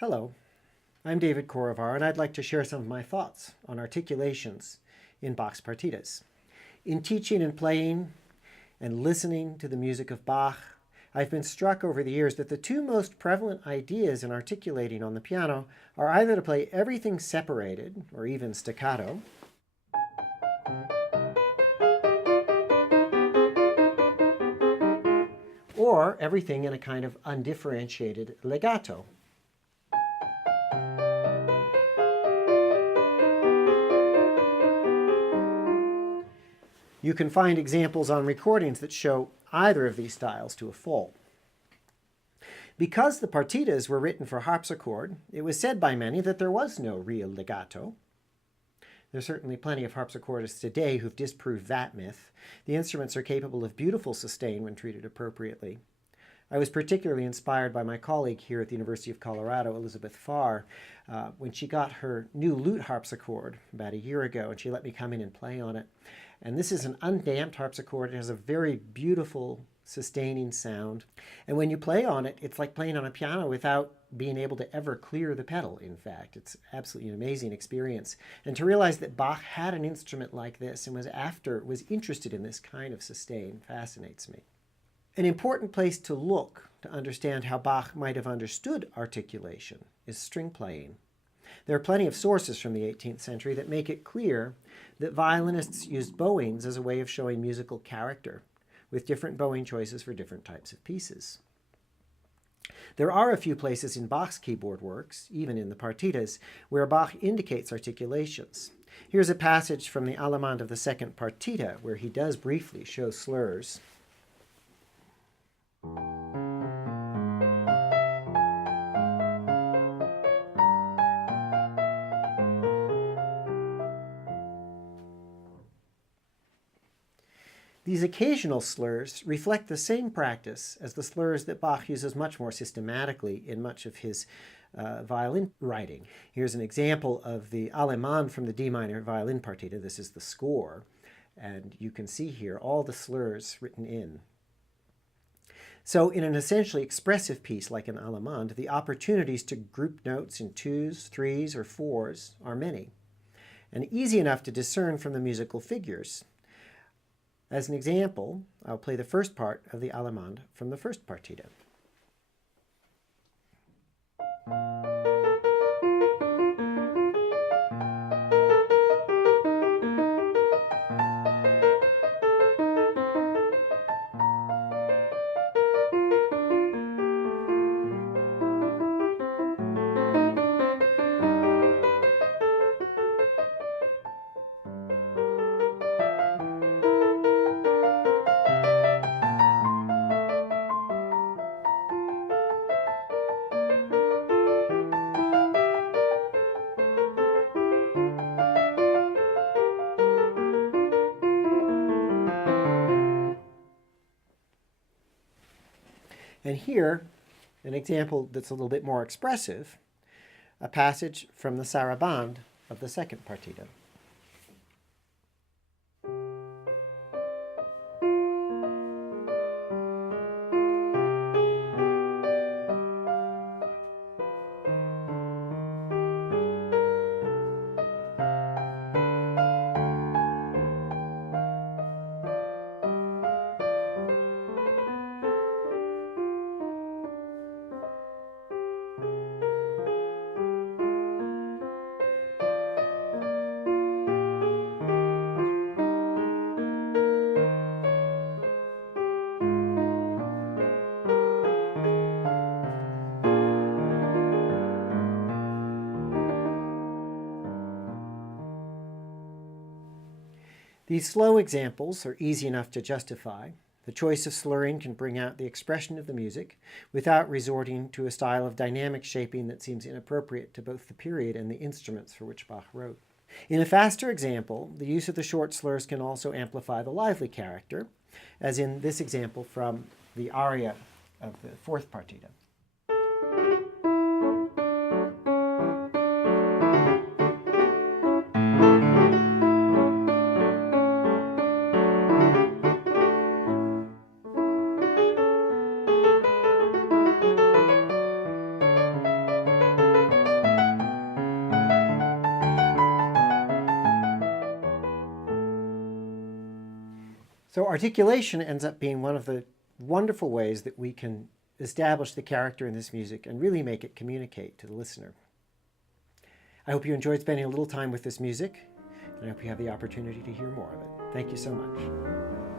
Hello, I'm David Korevaar, and I'd like to share some of my thoughts on articulations in Bach's partitas. In teaching and playing and listening to the music of Bach, I've been struck over the years that the two most prevalent ideas in articulating on the piano are either to play everything separated, or even staccato, or everything in a kind of undifferentiated legato. You can find examples on recordings that show either of these styles to a fault. Because the partitas were written for harpsichord, it was said by many that there was no real legato. There's certainly plenty of harpsichordists today who've disproved that myth. The instruments are capable of beautiful sustain when treated appropriately. I was particularly inspired by my colleague here at the University of Colorado, Elizabeth Farr, when she got her new lute harpsichord about a year ago, and she let me come in and play on it. And this is an undamped harpsichord. It has a very beautiful sustaining sound. And when you play on it, it's like playing on a piano without being able to ever clear the pedal, in fact. It's absolutely an amazing experience. And to realize that Bach had an instrument like this and was interested in this kind of sustain fascinates me. An important place to look to understand how Bach might have understood articulation is string playing. There are plenty of sources from the 18th century that make it clear that violinists used bowings as a way of showing musical character, with different bowing choices for different types of pieces. There are a few places in Bach's keyboard works, even in the partitas, where Bach indicates articulations. Here's a passage from the Allemande of the second partita, where he does briefly show slurs. These occasional slurs reflect the same practice as the slurs that Bach uses much more systematically in much of his violin writing. Here's an example of the Allemande from the D minor violin partita. This is the score, and you can see here all the slurs written in. So in an essentially expressive piece like an Allemande, the opportunities to group notes in twos, threes, or fours are many, and easy enough to discern from the musical figures. As an example, I'll play the first part of the Allemande from the first partita. And here, an example that's a little bit more expressive, a passage from the Sarabande of the second partita. These slow examples are easy enough to justify. The choice of slurring can bring out the expression of the music without resorting to a style of dynamic shaping that seems inappropriate to both the period and the instruments for which Bach wrote. In a faster example, the use of the short slurs can also amplify the lively character, as in this example from the aria of the fourth partita. So articulation ends up being one of the wonderful ways that we can establish the character in this music and really make it communicate to the listener. I hope you enjoyed spending a little time with this music, and I hope you have the opportunity to hear more of it. Thank you so much.